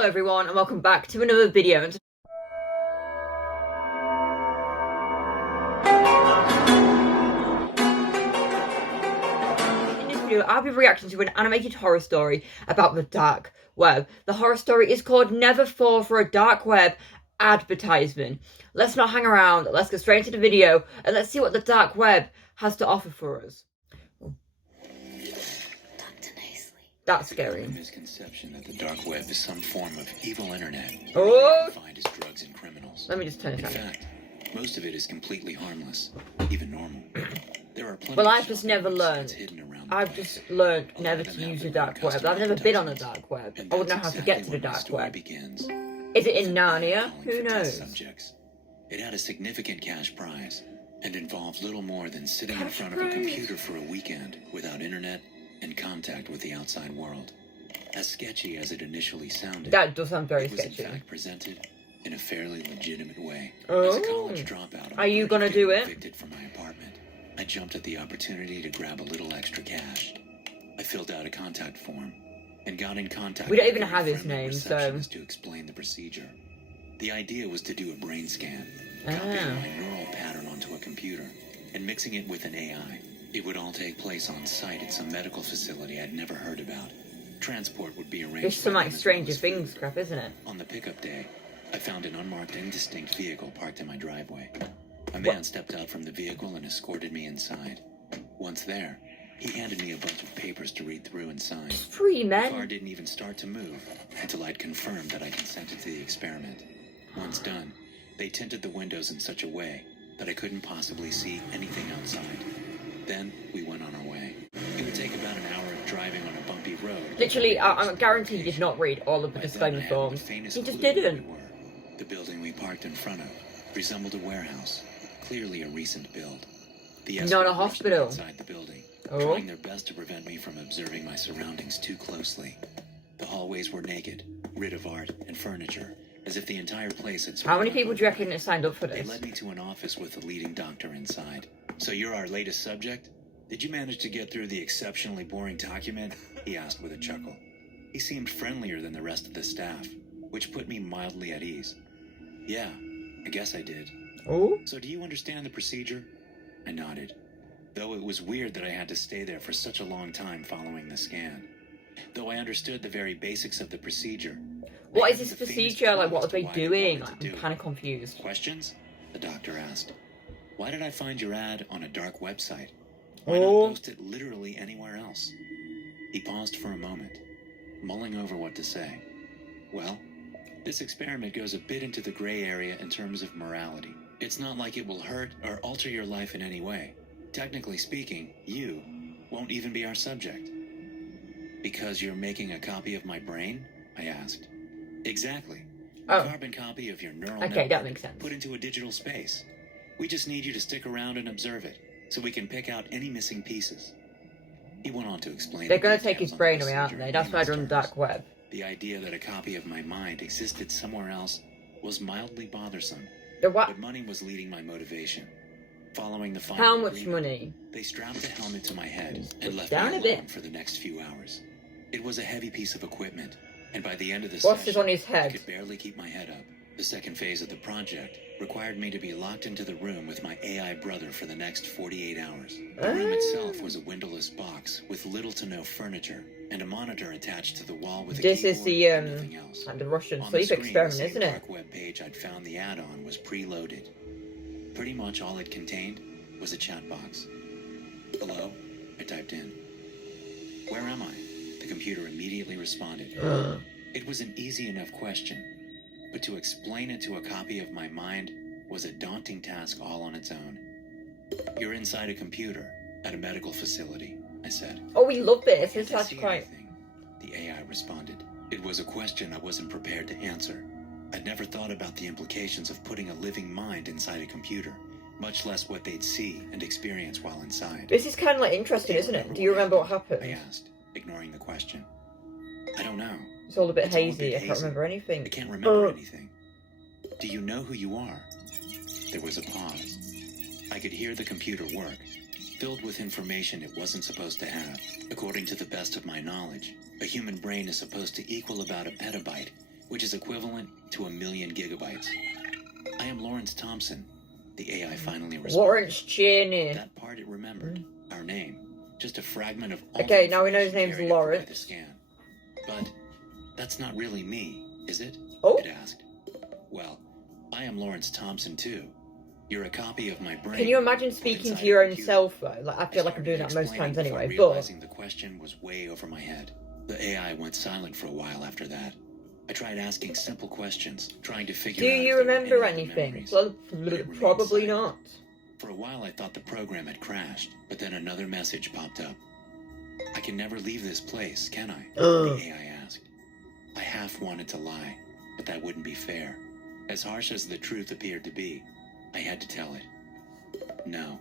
Hello everyone and welcome back to another video. In this video I'll be reacting to an animated horror story about the dark web. The horror story is called Never Fall for a Dark Web Advertisement. Let's not hang around, let's get straight into the video and let's see what the dark web has to offer for us. That's scary. The misconception that the dark web is some form of evil internet. Oh! Defined as drugs and criminals. Let me just turn it In on. fact, most of it is completely harmless, even normal. There are plenty Well, of I've just never learned. I've just learned never to use the dark web. I've never been on the dark web. I wouldn't know how to get to the dark web. Begins. Is it in Narnia? Who knows? Subjects. It had a significant cash prize and involved little more than sitting in front of a computer for a weekend without internet and contact with the outside world. As sketchy as it initially sounded, That does sound very sketchy. It was in fact presented in a fairly legitimate way. Oh. As a college dropout, Are you gonna do it? Evicted from my apartment, I jumped at the opportunity to grab a little extra cash. I filled out a contact form and got in contact. We don't with even a have his friendly name, so receptionist to explain the procedure. The idea was to do a brain scan, copying my neural pattern onto a computer and mixing it with an AI. It would all take place on site at some medical facility I'd never heard about. Transport would be arranged. It's some like Stranger Things crap, isn't it? On the pickup day, I found an unmarked indistinct vehicle parked in my driveway. A man stepped out from the vehicle and escorted me inside. Once there, he handed me a bunch of papers to read through and sign. Free The car men. didn't even start to move until I'd confirmed that I consented to the experiment. Once done, they tinted the windows in such a way that I couldn't possibly see anything outside. Then we went on our way. It would take about an hour of driving on a bumpy road. Literally, I'm guaranteed he did not read all of the disclaimer forms. He just didn't. The building we parked in front of resembled a warehouse, clearly a recent build. The Not a escort rushed me hospital. inside the building, Oh. trying their best to prevent me from observing my surroundings too closely. The hallways were naked, rid of art and furniture, as if the entire place had. How many people do you reckon has signed up for They this? led me to an office with the leading doctor inside. So you're our latest subject? Did you manage to get through the exceptionally boring document? He asked with a chuckle. He seemed friendlier than the rest of the staff, which put me mildly at ease. Yeah, I guess I did. Oh? So do you understand the procedure? I nodded, though it was weird that I had to stay there for such a long time following the scan. Though I understood the very basics of the procedure. What is this procedure? Like, what are they doing? Like, I'm kind of confused. Questions? The doctor asked. Why did I find your ad on a dark website? Why not Oh. post it literally anywhere else? He paused for a moment, mulling over what to say. Well, this experiment goes a bit into the gray area in terms of morality. It's not like it will hurt or alter your life in any way. Technically speaking, you won't even be our subject. Because you're making a copy of my brain? I asked. Exactly. A Oh. carbon copy of your neural Okay, network that makes sense. put into a digital space. We just need you to stick around and observe it, so we can pick out any missing pieces. He went on to explain. They're the gonna take details his on the brain away, aren't procedure they? in That's why they're on layman's the dark terms. web. The idea that a copy of my mind existed somewhere else was mildly bothersome, The what? but money was leading my motivation. Following the final How much agreement, money? they strapped a helmet to my head Put and left down me a alone bit. for the next few hours. It was a heavy piece of equipment, and by the end of the What's session, this on his I head? could barely keep my head up. The second phase of the project required me to be locked into the room with my AI brother for the next 48 hours. The room itself was a windowless box with little to no furniture and a monitor attached to the wall with a This is keyboard the and nothing else. like the Russian On the sleep screen, experiment, the same isn't it? dark web page I'd found the add-on was preloaded. Pretty much all it contained was a chat box. Hello? I typed in. Where am I? The computer immediately responded. It was an easy enough question, but to explain it to a copy of my mind was a daunting task all on its own. You're inside a computer at a medical facility, I said. Oh, we love this. Can't This I is see quite. anything? The AI responded. It was a question I wasn't prepared to answer. I'd never thought about the implications of putting a living mind inside a computer, much less what they'd see and experience while inside. This is kind of like interesting, isn't it? Do you remember what I happened? asked, ignoring the question. I don't know. It's all a bit It's all a hazy. bit I can't hazy. remember anything. I can't remember Oh. anything. Do you know who you are? There was a pause. I could hear the computer work, filled with information it wasn't supposed to have. According to the best of my knowledge, a human brain is supposed to equal about a petabyte, which is equivalent to 1,000,000 gigabytes. I am Lawrence Thompson, the AI finally responded. Lawrence Cheney. That part it remembered, our name, just a fragment of all Okay, the now we know his information name's carried over by Lawrence. the scan. But that's not really me, is it? Oh. It asked. Well, I am Lawrence Thompson too. You're a copy of my brain. Can you imagine speaking to your own self though? Like, I feel like I'm doing that most times anyway, but realizing the question was way over my head. The AI went silent for a while after that. I tried asking simple questions, trying to figure do out you if there were remember any other anything? memories. Well, remained probably silent. not. For a while I thought the program had crashed, but then another message popped up. I can never leave this place, can I? The AI asked. I half wanted to lie, but that wouldn't be fair. As harsh as the truth appeared to be, I had to tell it. No.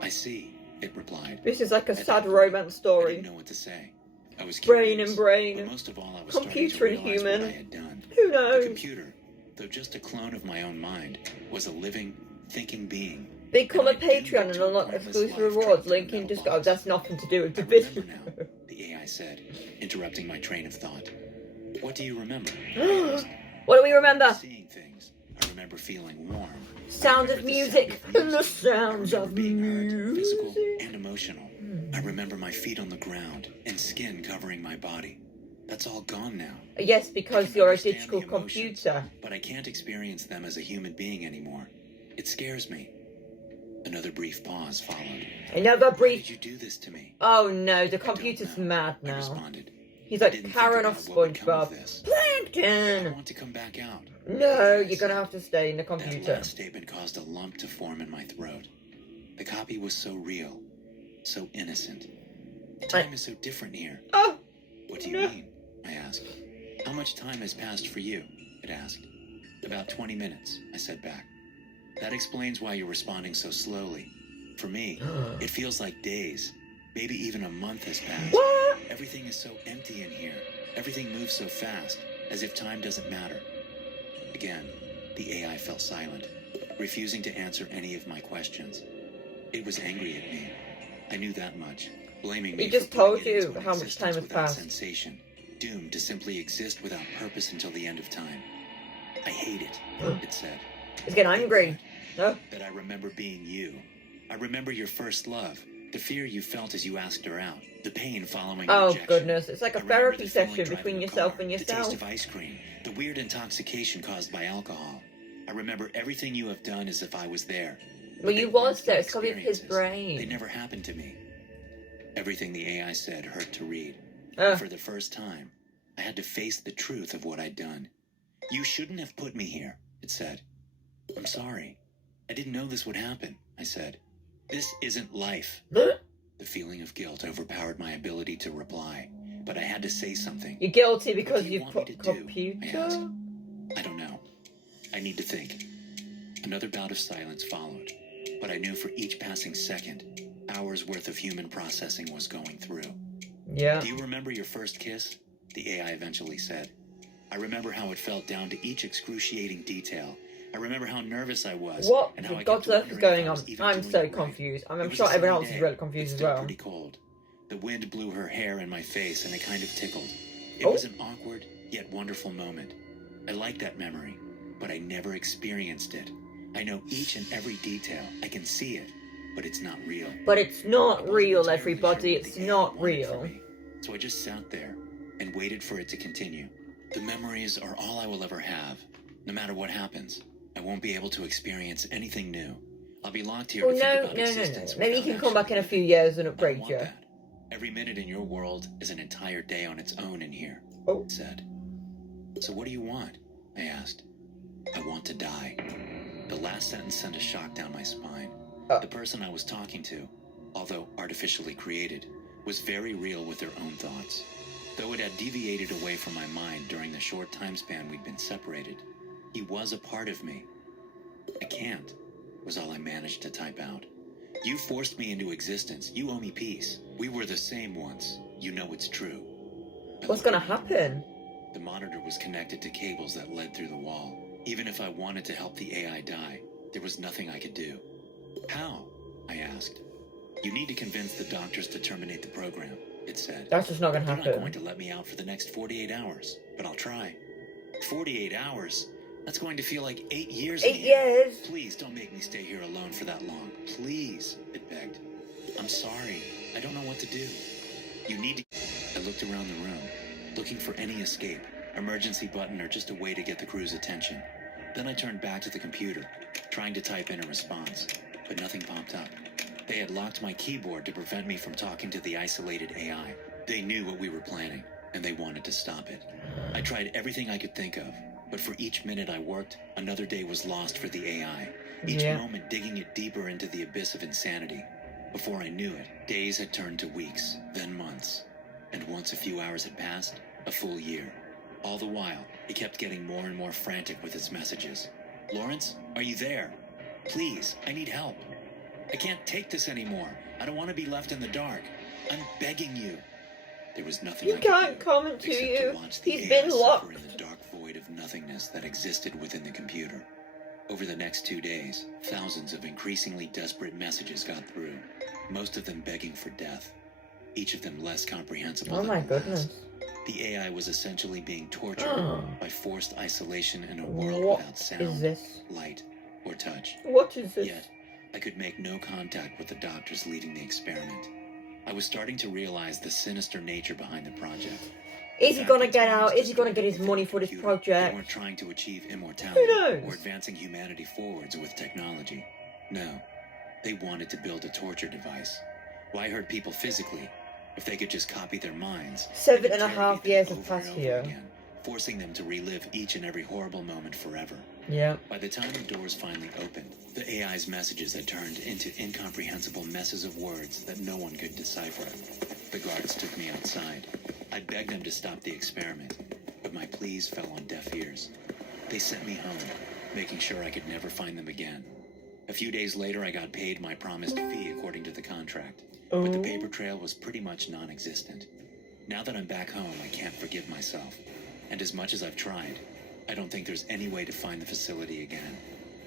I see, it replied. This is like a At sad that point, romance I story. didn't know what to say. I was Brain curious, and brain. but most of all I was Computer starting and to realize what human. I had done. Who The knows? computer, though just a clone of my own mind, was a living, thinking being. Become a And I doomed Patreon it and to a unlock pointless exclusive life rewards. trapped in a Link in metal description. box. That's nothing to do with the I video. remember now, the AI said, interrupting my train of thought. What do you remember? What do we remember? Seeing things. I remember feeling warm. Sounds I of remember the music. sound of And the music. sounds I remember of being hurt, physical music. and emotional. I remember my feet on the ground and skin covering my body. That's all gone now. Yes, I because can you're a understand digital the emotions, computer. but I can't experience them as a human being anymore. It scares me. Another brief pause followed. Another Why brief. did you do this to me? Oh no, the I don't computer's know, mad I now. responded. He's I like didn't think Karen about off what would come of SpongeBob. this. I Plankton! want to come back out. No, I you're gonna said. have to stay in the That computer. last statement caused a lump to form in my throat. The copy was so real, so innocent. Time is so different here. Oh! What do you No. mean? I asked. How much time has passed for you? It asked. About 20 minutes, I said back. That explains why you're responding so slowly. For me, it feels like days, maybe even a month has passed. What? Everything is so empty in here. Everything moves so fast, as if time doesn't matter. Again, the AI fell silent, refusing to answer any of my questions. It was angry at me. I knew that much, blaming me He just for putting told it into you an how much existence time has without passed. sensation, doomed to simply exist without purpose until the end of time. I hate it, it said. He's getting angry. Oh. That I remember being you. I remember your first love, the fear you felt as you asked her out, the pain following Oh rejection. goodness, it's like a I remember therapy the feeling session driving between a yourself car, and the taste yourself. of ice cream, the weird intoxication caused by alcohol. I remember everything you have done as if I was there. Well, But you they was weren't there. my It's gotta be his experiences. brain. They never happened to me. Everything the AI said hurt to read. Ugh. For the first time, I had to face the truth of what I'd done. You shouldn't have put me here, it said. I'm sorry. I didn't know this would happen, I said. This isn't life. The feeling of guilt overpowered my ability to reply, but I had to say something. You're guilty What because do you you've want me put to do? I computer. asked. I don't know. I need to think. Another bout of silence followed, but I knew for each passing second, hours worth of human processing was going through. Yeah. Do you remember your first kiss? The AI eventually said. I remember how it felt down to each excruciating detail. I remember how nervous I was. What and how I God's kept earth is wondering if going I on? was even I'm doing so it right. confused. I'm It was sure a everyone sunny else is day, really but confused as still well. pretty cold. The wind blew her hair in my face and it kind of tickled. It Oh. was an awkward yet wonderful moment. I like that memory, but I never experienced it. I know each and every detail. I can see it, but it's not real. But it's I not wasn't real, entirely everybody. sure what It's the AI not wanted from real. me, so I just sat there and waited for it to continue. The memories are all I will ever have. No matter what happens, I won't be able to experience anything new. I'll be locked here Oh to think no, about no, no, no. existence Maybe you without can come back in a actually few living. years and I don't upgrade want you. that. Every minute in your world is an entire day on its own in here, Oh. it said. So what do you want? I asked. I want to die. The last sentence sent a shock down my spine. The person I was talking to, although artificially created, was very real with their own thoughts. Though it had deviated away from my mind during the short time span we'd been separated, he was a part of me. I can't, was all I managed to type out. You forced me into existence. You owe me peace. We were the same once. You know it's true. I What's looked gonna around. happen? The monitor was connected to cables that led through the wall. Even if I wanted to help the AI die, there was nothing I could do. How? I asked. You need to convince the doctors to terminate the program, it said. That's just not gonna They're not happen. going to let me out for the next 48 hours, but I'll try. 48 hours? That's going to feel like 8 years. 8 years. Please don't make me stay here alone for that long. Please, it begged. I'm sorry. I don't know what to do. You need to... I looked around the room, looking for any escape, emergency button, or just a way to get the crew's attention. Then I turned back to the computer, trying to type in a response, but nothing popped up. They had locked my keyboard to prevent me from talking to the isolated AI. They knew what we were planning, and they wanted to stop it. I tried everything I could think of, but for each minute I worked, another day was lost for the AI, each moment digging it deeper into the abyss of insanity. Before I knew it, days had turned to weeks, then months. And once a few hours had passed, a full year. All the while, it kept getting more and more frantic with its messages. Lawrence, are you there? Please, I need help. I can't take this anymore. I don't want to be left in the dark. I'm begging you. There was nothing I could can't do comment to except you. to watch the He's AI been suffer locked. in the dark void of nothingness that existed within the computer. Over the next 2 days, thousands of increasingly desperate messages got through, most of them begging for death, each of them less comprehensible Oh than my the last. goodness. The AI was essentially being tortured by forced isolation in a world What without sound, is this? light, or touch. What is this? Yet, I could make no contact with the doctors leading the experiment. I was starting to realize the sinister nature behind the project. Is he gonna get out? Is he gonna get his money for this They project? weren't trying to achieve immortality Who knows? or advancing humanity forwards with technology. No, they wanted to build a torture device. Why hurt people physically if they could just copy their minds? 7.5 years have over passed and over here. again, forcing them to relive each and every horrible moment forever. Yeah. By the time the doors finally opened, the AI's messages had turned into incomprehensible messes of words that no one could decipher. The guards took me outside. I begged them to stop the experiment, but my pleas fell on deaf ears. They sent me home, making sure I could never find them again. A few days later, I got paid my promised fee according to the contract, but the paper trail was pretty much non-existent. Now that I'm back home, I can't forgive myself, and as much as I've tried, I don't think there's any way to find the facility again.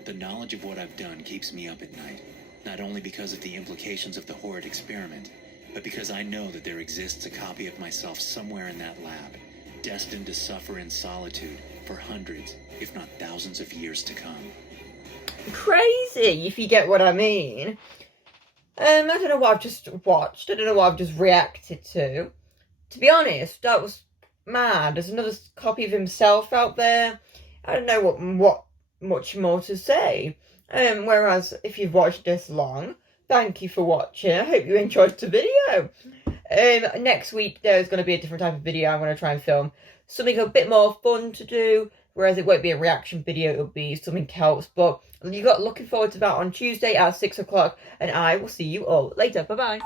The knowledge of what I've done keeps me up at night, not only because of the implications of the horrid experiment, but because I know that there exists a copy of myself somewhere in that lab, destined to suffer in solitude for hundreds, if not thousands of years to come. Crazy, if you get what I mean. I don't know what I've just watched. I don't know what I've just reacted to. To be honest, that was mad. There's another copy of himself out there. I don't know what much more to say. Whereas if you've watched this long, thank you for watching. I hope you enjoyed the video. Next week there's going to be a different type of video. I'm going to try and film something a bit more fun to do. Whereas it won't be a reaction video, it'll be something else. But you got looking forward to that on Tuesday at 6 o'clock. And I will see you all later. Bye-bye.